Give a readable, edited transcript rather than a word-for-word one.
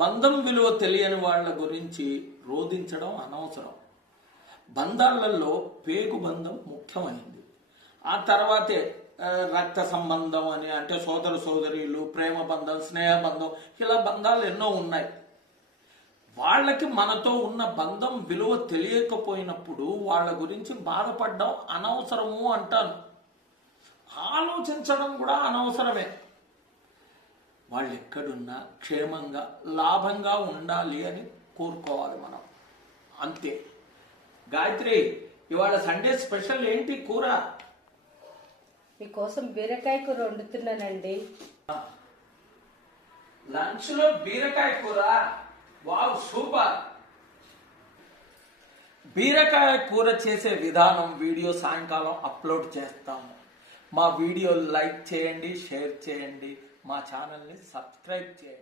బంధం విలువ తెలియని వాళ్ళ గురించి రోధించడం అనవసరం. బంధాలలో పేగు బంధం ముఖ్యమైంది. ఆ తర్వాతే రక్త సంబంధం అని, అంటే సోదర సోదరీలు, ప్రేమ బంధం, స్నేహ బంధం, ఇలా బంధాలు ఎన్నో ఉన్నాయి. వాళ్ళకి మనతో ఉన్న బంధం విలువ తెలియకపోయినప్పుడు వాళ్ళ గురించి బాధపడడం అనవసరము అంటాను. ఆలోచించడం కూడా అనవసరమే. వాళ్ళు ఎక్కడున్నా క్షేమంగా లాభంగా ఉండాలి అని కోరుకోవాలి మనం, అంతే. గాయత్రి, ఇవాళ సండే స్పెషల్ ఏంటి కూర? మీకోసం బీరకాయ కూర వండుతున్నానండి. లంచ్ లో బీరకాయ కూర? Wow, super. బీరకాయ కూర చేసే విధానం వీడియో సాయంకాలం అప్లోడ్ చేస్తాము. మా వీడియో లైక్ చేయండి, షేర్ చేయండి, మా ఛానల్ని సబ్స్క్రైబ్ చేయండి.